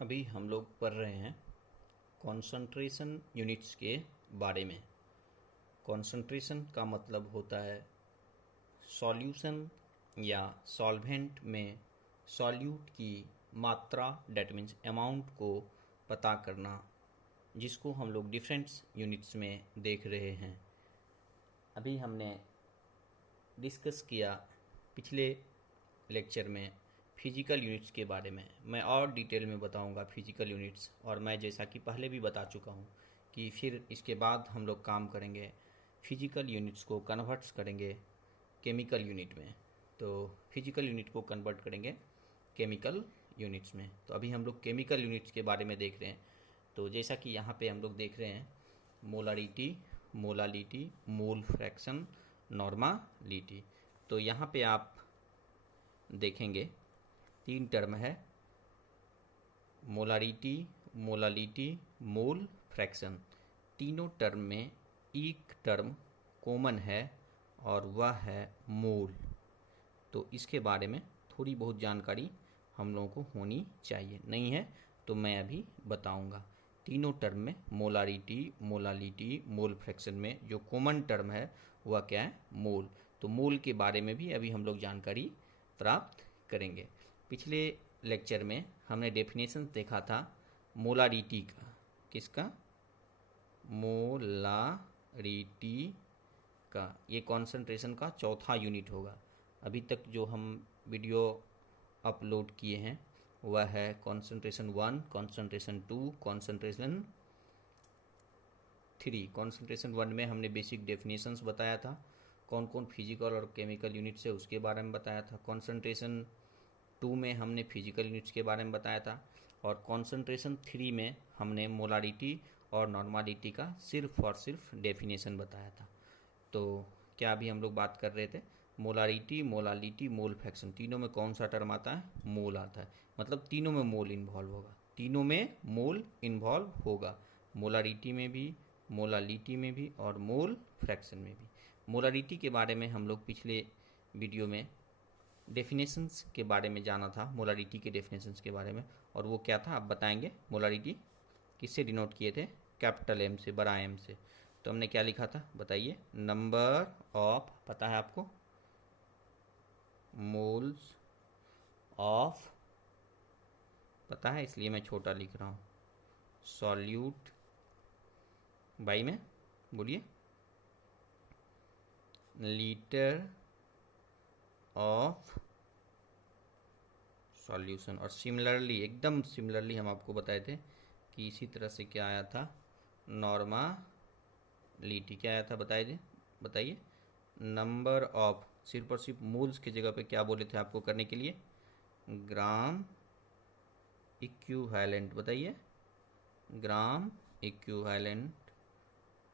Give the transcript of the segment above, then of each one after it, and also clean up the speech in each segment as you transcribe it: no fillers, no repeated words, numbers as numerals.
अभी हम लोग पढ़ रहे हैं कॉन्सेंट्रेशन यूनिट्स के बारे में। कॉन्सेंट्रेशन का मतलब होता है सॉल्यूशन या सॉल्वेंट में सॉल्यूट की मात्रा, डेट मीन्स अमाउंट को पता करना, जिसको हम लोग डिफरेंट यूनिट्स में देख रहे हैं। अभी हमने डिस्कस किया पिछले लेक्चर में फिजिकल यूनिट्स के बारे में। मैं और डिटेल में बताऊंगा फिजिकल यूनिट्स, और मैं जैसा कि पहले भी बता चुका हूं कि फिर इसके बाद हम लोग काम करेंगे फिजिकल यूनिट्स को कन्वर्ट्स करेंगे केमिकल यूनिट में। तो फिजिकल यूनिट को कन्वर्ट करेंगे केमिकल यूनिट्स में। तो अभी हम लोग केमिकल यूनिट्स के बारे में देख रहे हैं। तो जैसा कि यहाँ पे हम लोग देख रहे हैं molarity, molality, mole fraction, normality. तो यहाँ पे आप देखेंगे 3 टर्म है, मोलारिटी, मोलालिटी, मोल फ्रैक्शन। तीनों टर्म में एक टर्म कॉमन है और वह है मोल। तो इसके बारे में थोड़ी बहुत जानकारी हम लोगों को होनी चाहिए, नहीं है तो मैं अभी बताऊंगा। तीनों टर्म में मोलारिटी, मोलालिटी, मोल फ्रैक्शन में जो कॉमन टर्म है वह क्या है? मोल। तो मोल के बारे में भी अभी हम लोग जानकारी प्राप्त करेंगे। पिछले लेक्चर में हमने डेफिनेशन देखा था मोलारिटी का। किसका? मोलारिटी का। ये कॉन्सेंट्रेशन का चौथा यूनिट होगा। अभी तक जो हम वीडियो अपलोड किए हैं वह है कॉन्सेंट्रेशन 1, कॉन्सेंट्रेशन 2, कॉन्सेंट्रेशन 3। कॉन्सेंट्रेशन 1 में हमने बेसिक डेफिनेशंस बताया था, कौन कौन फिजिकल और केमिकल यूनिट्स है उसके बारे में बताया था। कॉन्सेंट्रेशन 2 में हमने फिजिकल यूनिट्स के बारे में बताया था, और कॉन्सेंट्रेशन 3 में हमने मोलारिटी और नॉर्मालिटी का सिर्फ और सिर्फ डेफिनेशन बताया था। तो क्या अभी हम लोग बात कर रहे थे मोलारिटी, मोलालिटी, मोल फ्रैक्शन, तीनों में कौन सा टर्म आता है? मोल आता है। मतलब तीनों में मोल इन्वॉल्व होगा, तीनों में मोल इन्वॉल्व होगा, मोलारिटी में भी, मोलालिटी में भी और मोल फ्रैक्शन में भी। मोलारिटी के बारे में हम लोग पिछले वीडियो में डेफिनेशंस के बारे में जाना था, मोलारिटी के डेफिनेशंस के बारे में। और वो क्या था आप बताएंगे? मोलारिटी किससे डिनोट किए थे? कैपिटल एम से, बड़ा एम से। तो हमने क्या लिखा था बताइए? नंबर ऑफ, पता है आपको? मोल्स ऑफ पता है, इसलिए मैं छोटा लिख रहा हूँ। सॉल्यूट बाई में बोलिए, लीटर ऑफ सॉल्यूशन। और सिमिलरली, एकदम सिमिलरली हम आपको बताए थे कि इसी तरह से क्या आया था? नॉर्मालिटी क्या आया था? बताइए। नंबर ऑफ, सिर्फ और सिर्फ मोल्स की जगह पे क्या बोले थे आपको करने के लिए? Gram equivalent. बताइए, ग्राम इक्विवेलेंट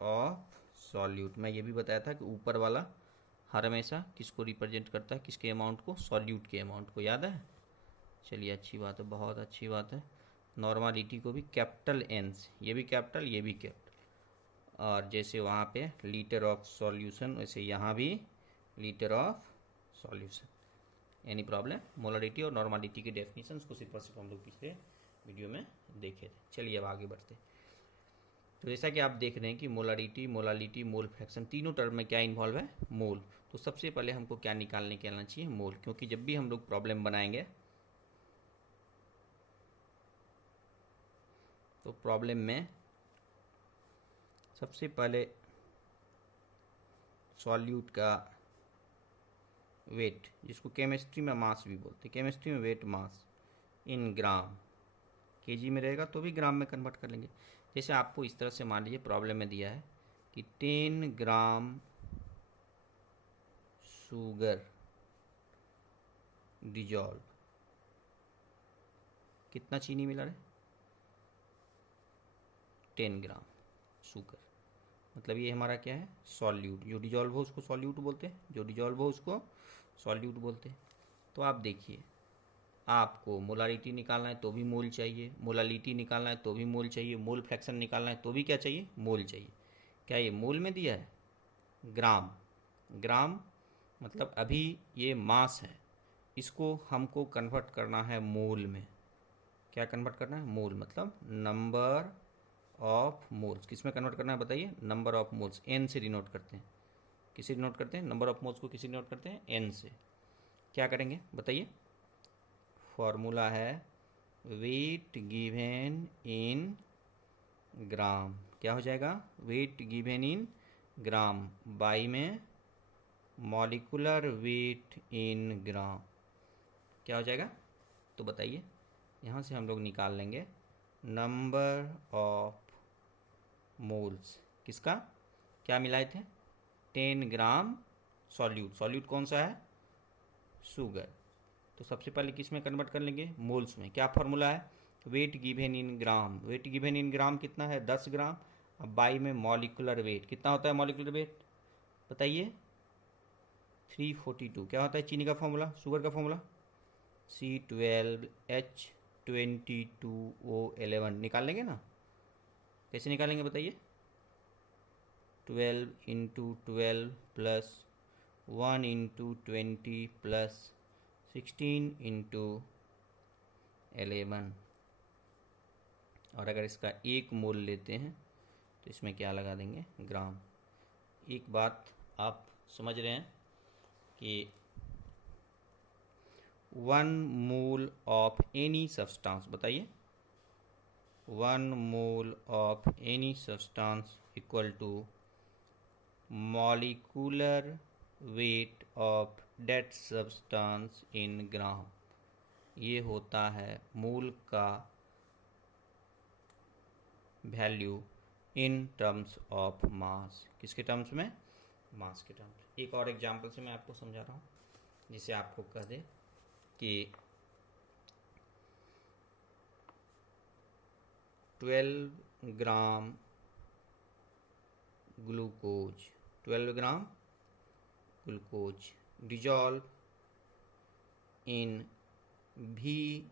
ऑफ सॉल्यूट। मैं ये भी बताया था कि ऊपर वाला हर हमेशा किसको रिप्रेजेंट करता है? किसके अमाउंट को? सॉल्यूट के अमाउंट को। याद है? चलिए, अच्छी बात है, बहुत अच्छी बात है। नॉर्मालिटी को भी कैपिटल एन से, ये भी कैपिटल, ये भी कैपिटल। और जैसे वहाँ पे लीटर ऑफ सॉल्यूशन, वैसे यहाँ भी litre of solution. Any problem? Molarity और नॉर्मालिटी के डेफिनेशंस को सिर्फ और सिर्फ हम लोग पिछले वीडियो में देखे थे। चलिए अब आगे बढ़ते। तो जैसा कि आप देख रहे हैं कि मोलारिटी, मोलालिटी, मोल फ्रैक्शन, तीनों टर्म में क्या इन्वॉल्व है? मोल। तो सबसे पहले हमको क्या निकालने के आना चाहिए? मोल। क्योंकि जब भी हम लोग प्रॉब्लम बनाएंगे तो प्रॉब्लम में सबसे पहले सॉल्यूट का वेट, जिसको केमिस्ट्री में मास भी बोलते हैं, केमिस्ट्री में वेट मास इन ग्राम, केजी में रहेगा तो भी ग्राम में कन्वर्ट कर लेंगे। जैसे आपको इस तरह से मान लीजिए प्रॉब्लम में दिया है कि 10 ग्राम शुगर डिजॉल्व, कितना चीनी मिला है? 10 ग्राम शुगर। मतलब ये हमारा क्या है? सॉल्यूट। जो डिजॉल्व हो उसको सॉल्यूट बोलते हैं, जो डिजॉल्व हो उसको सॉल्यूट बोलते हैं। तो आप देखिए, आपको मोलारिटी निकालना है तो भी मोल चाहिए, मोलालिटी निकालना है तो भी मोल चाहिए, मोल फ्रैक्शन निकालना है तो भी क्या चाहिए? मोल चाहिए। क्या ये मोल में दिया है? ग्राम। ग्राम मतलब अभी ये मास है, इसको हमको कन्वर्ट करना है मोल में। क्या कन्वर्ट करना है? मोल, मतलब नंबर ऑफ मोल्स। किस में कन्वर्ट करना है बताइए? Number of moles. एन से डिनोट करते हैं। किसे डिनोट करते हैं? नंबर ऑफ मोल्स को किसे डिनोट करते हैं? एन से। क्या करेंगे बताइए? फॉर्मूला है वेट गिवन इन ग्राम। क्या हो जाएगा? Wait given in gram by में मॉलिकुलर वेट इन ग्राम। क्या हो जाएगा? तो बताइए। यहाँ से हम लोग निकाल लेंगे नंबर ऑफ मोल्स। किसका? क्या मिलाए थे? 10 ग्राम सॉल्यूट। सॉल्यूट कौन सा है? शुगर। तो सबसे पहले किस में कन्वर्ट कर लेंगे? मोल्स में। क्या फॉर्मूला है? Weight given in gram. Weight given in gram कितना है? 10 ग्राम। अब बाई में मॉलिकुलर वेट। कितना होता है मॉलिकुलर वेट बताइए? 342। क्या होता है चीनी का फॉर्मूला, शुगर का फॉर्मूला? C12H22O11। निकाल लेंगे ना? कैसे निकालेंगे बताइए? 12 into 12 plus 1 into 20 plus 16 into 11। और अगर इसका एक मोल लेते हैं तो इसमें क्या लगा देंगे? ग्राम। एक बात आप समझ रहे हैं कि 1 मोल ऑफ एनी सब्सटेंस, बताइए, 1 mole of any substance equal to molecular weight of that substance in gram. ये होता है मोल का value in terms of mass. किसके टर्म्स में? मास के टर्म्स। एक और एग्जांपल से मैं आपको समझा रहा हूँ जिसे आपको कह दे कि 12 gram glucose, 12 gram glucose dissolve in V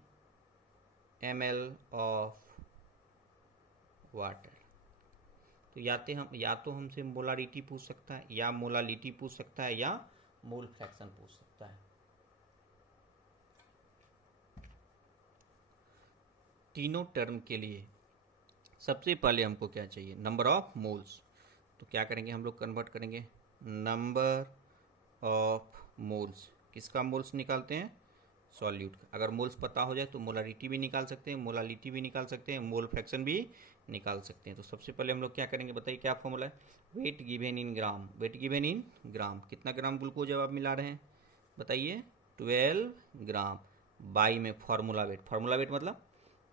ml of water. तो या तो हमसे मोलारिटी पूछ सकता है, या मोलालिटी पूछ सकता है, या मोल फ्रैक्शन पूछ सकता है। तीनों टर्म के लिए सबसे पहले हमको क्या चाहिए? Number of moles. तो क्या करेंगे हम लोग? कन्वर्ट करेंगे नंबर ऑफ मोल्स। किसका मोल्स निकालते हैं? सॉल्यूट। अगर मोल्स पता हो जाए तो मोलारिटी भी निकाल सकते हैं, मोलालिटी भी निकाल सकते हैं, मोल फ्रैक्शन भी निकाल सकते हैं। तो सबसे पहले हम लोग क्या करेंगे बताइए? क्या फॉर्मूला है? Weight given in gram. Weight given in gram. कितना ग्राम ग्लूकोज अब आप मिला रहे हैं बताइए? 12 ग्राम बाई में फॉर्मूला वेट। फॉर्मूला वेट मतलब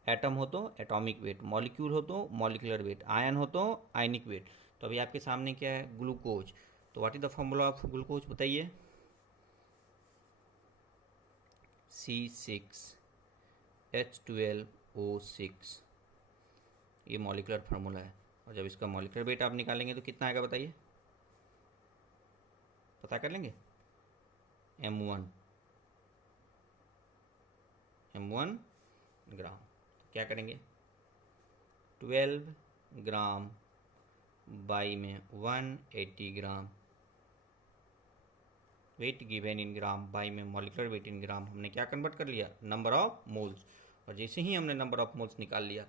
एटम हो तो एटॉमिक वेट, मॉलिक्यूल हो तो मॉलिकुलर वेट, आयन हो तो आयनिक वेट। तो अभी आपके सामने क्या है? ग्लूकोज। तो what is the formula of glucose बताइए? C6H12O6। ये मॉलिकुलर फार्मूला है। और जब इसका मॉलिकुलर वेट आप निकालेंगे तो कितना आएगा बताइए? पता कर लेंगे? M1 ग्राम। क्या करेंगे? 12 ग्राम बाई में 180 gram. Weight given in gram by में मॉलिकुलर वेट इन ग्राम। हमने क्या कन्वर्ट कर लिया? Number of moles. और जैसे ही हमने नंबर ऑफ मोल्स निकाल लिया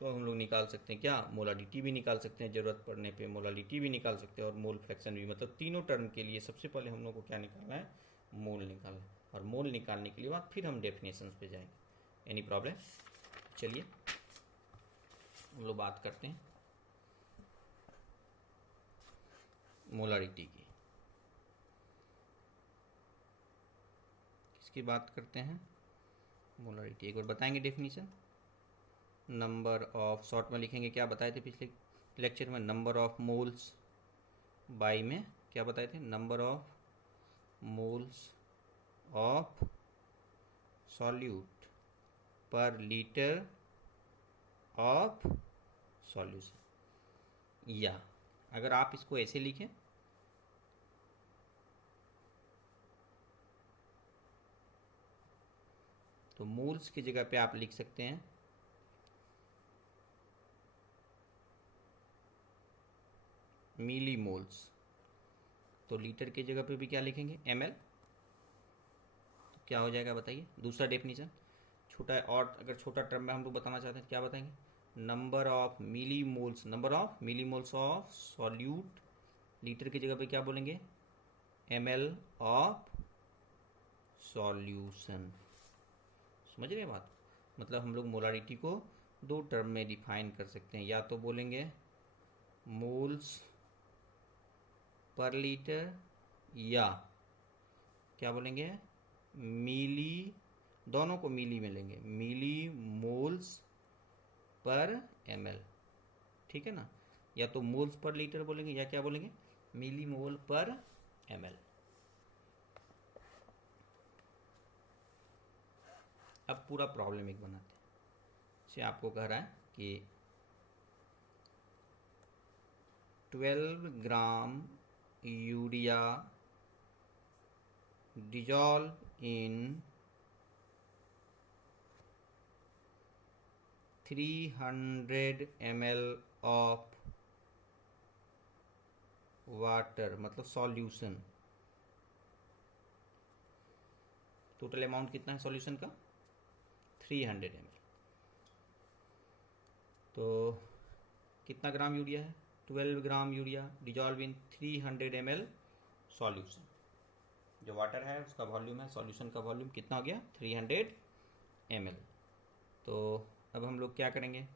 तो हम लोग निकाल सकते हैं क्या? मोलालिटी भी निकाल सकते हैं, ज़रूरत पड़ने पे मोलालिटी भी निकाल सकते हैं, और मोल फ्रैक्शन भी। मतलब तीनों टर्म के लिए सबसे पहले हम लोग को क्या निकालना है? मोल निकालना है। और मोल निकालने के लिए बाद फिर हम डेफिनेशंस पे जाएंगे। Any problem? चलिए हम लोग बात करते हैं मोलारिटी की। किसकी बात करते हैं? मोलारिटी। एक बार बताएंगे डेफिनेशन? नंबर ऑफ, शॉर्ट में लिखेंगे, क्या बताए थे पिछले लेक्चर में? नंबर ऑफ मोल्स बाई में क्या बताए थे? Number of moles of solute पर लीटर ऑफ सॉल्यूशन। या अगर आप इसको ऐसे लिखें तो मोल्स की जगह पे आप लिख सकते हैं मिली मोल्स। तो लीटर की जगह पे भी क्या लिखेंगे? ml। तो क्या हो जाएगा बताइए? दूसरा डेफिनेशन, छोटा और अगर छोटा टर्म में हम लोग बताना चाहते हैं क्या बताएंगे, number of milli moles of solute, litre की जगह पे क्या बोलेंगे, ml ऑफ सॉल्यूशन। समझ रहे हैं बात, मतलब हम लोग मोलारिटी को दो टर्म में डिफाइन कर सकते हैं, या तो बोलेंगे मोल्स पर लीटर, या क्या बोलेंगे, मिली, दोनों को मिली में लेंगे, मिली मोल्स पर ml, ठीक है ना, या तो मोल्स पर लीटर बोलेंगे या क्या बोलेंगे, मिली मोल पर ml। अब पूरा प्रॉब्लम एक बनाते हैं। से आपको कह रहा है कि 12 gram urea dissolve in 300 ml of water, मतलब सॉल्यूशन। टोटल अमाउंट कितना है सॉल्यूशन का, 300 ml। तो कितना ग्राम यूरिया है, 12 gram urea dissolve in 300 ml solution. जो वाटर है उसका वॉल्यूम है, सॉल्यूशन का वॉल्यूम कितना हो गया, 300 ml। तो अब हम लोग क्या करेंगे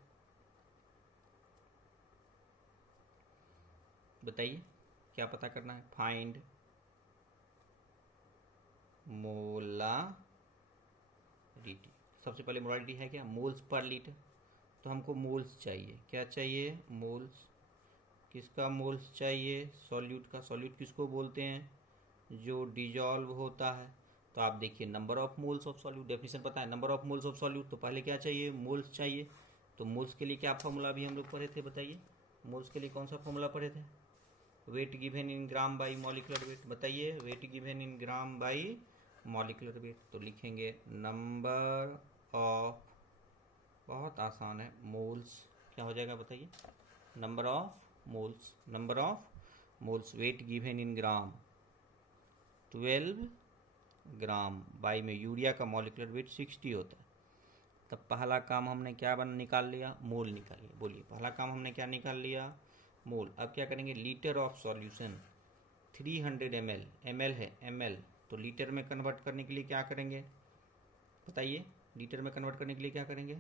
बताइए, क्या पता करना है, फाइंड मोलारिटी। सबसे पहले मोलारिटी है क्या, मोल्स पर लीटर, तो हमको मोल्स चाहिए, क्या चाहिए, मोल्स। किसका मोल्स चाहिए, सॉल्यूट का। सॉल्यूट किसको बोलते हैं, जो डिजॉल्व होता है। तो आप देखिए number of moles of solute, definition पता है, number of moles of solute, तो पहले क्या चाहिए, मोल्स चाहिए। तो मोल्स के लिए क्या फॉर्मूला भी हम लोग पढ़े थे, बताइए मोल्स के लिए कौन सा फॉर्मूला पढ़े थे, weight given in gram by molecular weight. बताइए weight given in gram by molecular weight. तो लिखेंगे नंबर ऑफ, बहुत आसान है, मोल्स क्या हो जाएगा बताइए, number of moles, wait given in gram 12 gram, by में यूरिया का मॉलिकुलर वेट 60 होता है। तब पहला काम हमने क्या निकाल लिया, मोल निकाल लिया। बोलिए पहला काम हमने क्या निकाल लिया, मोल। अब क्या करेंगे, litre of solution 300 ml, ml है ml, तो लीटर में कन्वर्ट करने के लिए क्या करेंगे बताइए, लीटर में कन्वर्ट करने के लिए क्या करेंगे,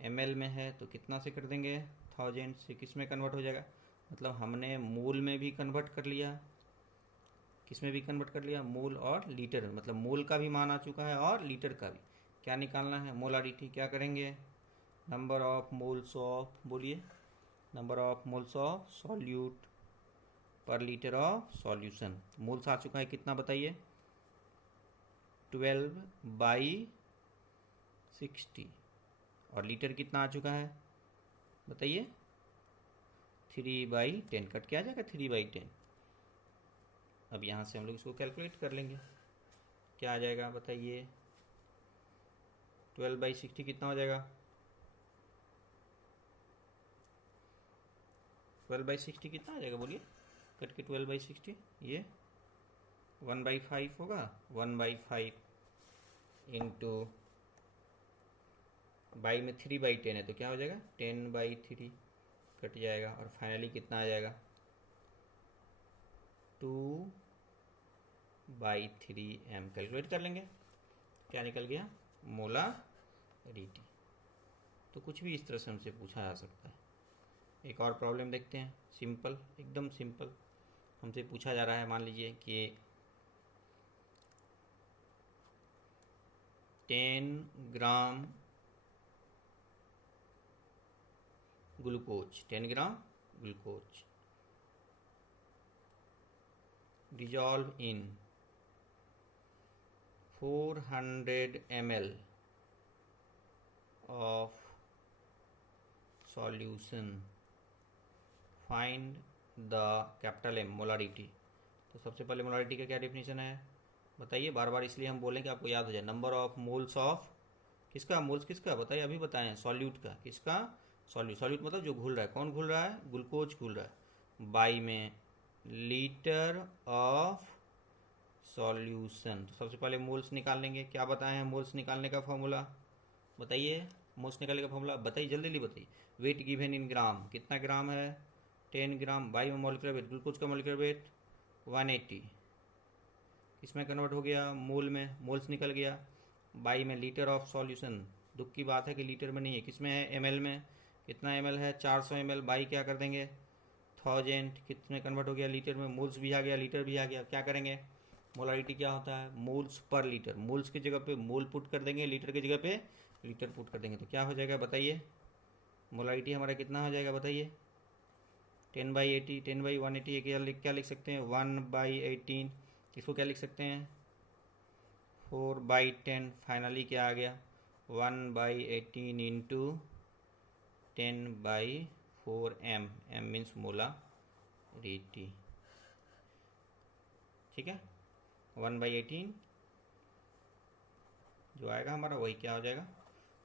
ml में है तो कितना से कर देंगे, 1000 से किस में कन्वर्ट हो जाएगा, मतलब हमने मोल में भी कन्वर्ट कर लिया, किस में भी कन्वर्ट कर लिया, मोल और लीटर में, मतलब मोल का भी मान आ चुका है और लीटर का भी। क्या निकालना है, मोलारिटी। क्या करेंगे, नंबर ऑफ मोल्स ऑफ, बोलिए number of moles of solute पर लीटर ऑफ सॉल्यूशन। मोल्स आ चुका है कितना बताइए, 12/60, और लीटर कितना आ चुका है बताइए, 3/10। कट क्या आ जाएगा, 3/10। अब यहाँ से हम लोग इसको कैलकुलेट कर लेंगे, क्या आ जाएगा बताइए, 12/60 कितना हो जाएगा, 12/60 कितना आ जाएगा बोलिए, कट के 12/60, ये 1/5 होगा, 1/5 इंटू बाई में 3/10 है तो क्या हो जाएगा, 10/3 कट जाएगा, और फाइनली कितना आ जाएगा, 2/3 m। कैलकुलेट कर लेंगे, क्या निकल गया, मोलारिटी। तो कुछ भी इस तरह से हमसे पूछा जा सकता है। एक और प्रॉब्लम देखते हैं, सिंपल, एकदम सिंपल। हमसे पूछा जा रहा है, मान लीजिए कि 10 gram glucose, 10 gram glucose dissolve in 400 ml of solution, find the capital M molarity. तो सबसे पहले मोलारिटी का क्या डेफिनेशन है बताइए, बार बार इसलिए हम बोलें कि आपको याद हो जाए, नंबर ऑफ मोल्स ऑफ, किसका, मोल्स किसका बताइए, अभी बताएं, सॉल्यूट का। किसका, सॉल्यूट मतलब जो घुल रहा है, कौन घुल रहा है, ग्लूकोज घुल रहा है, बाई में लीटर ऑफ सॉल्यूशन। तो सबसे पहले मोल्स निकाल लेंगे, क्या बताएं मोल्स निकालने का फॉर्मूला, बताइए मोल्स निकालने का फॉर्मूला बताइए, जल्दी जल्दी बताइए। वेट गिवन इन ग्राम, कितना ग्राम है? 10 ग्राम। बाई में मॉलिक्यूलर वेट, ग्लूकोज का मॉलिक्यूलर वेट 180, इसमें कन्वर्ट हो गया मोल में, मोल्स निकल गया। बाई में लीटर ऑफ सॉल्यूशन, दुख की बात है कि लीटर में नहीं है, किसमें है? एमएल में। कितना एमएल है? 400 एमएल। बाई क्या कर देंगे? 1000, कितने कन्वर्ट हो गया? लीटर में। मोल्स भी आ गया, लीटर भी आ गया। क्या करेंगे? मोलारिटी क्या होता है? Moles per litre. मोल्स की जगह पे मोल पुट कर देंगे, लीटर की जगह पे लीटर पुट कर देंगे, तो क्या हो जाएगा बताइए? मोलारिटी हमारा कितना हो जाएगा बताइए? 10/80, 10/180। क्या लिख सकते हैं? 1/18। इसको क्या लिख सकते हैं? 4/10। फाइनली क्या आ गया? 1/18 into 10/4 M. M means molarity. ठीक है, 1/18 जो आएगा हमारा वही क्या हो जाएगा?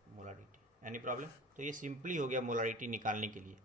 मोलारिटी। Any problem? तो ये सिंपली हो गया मोलारिटी निकालने के लिए।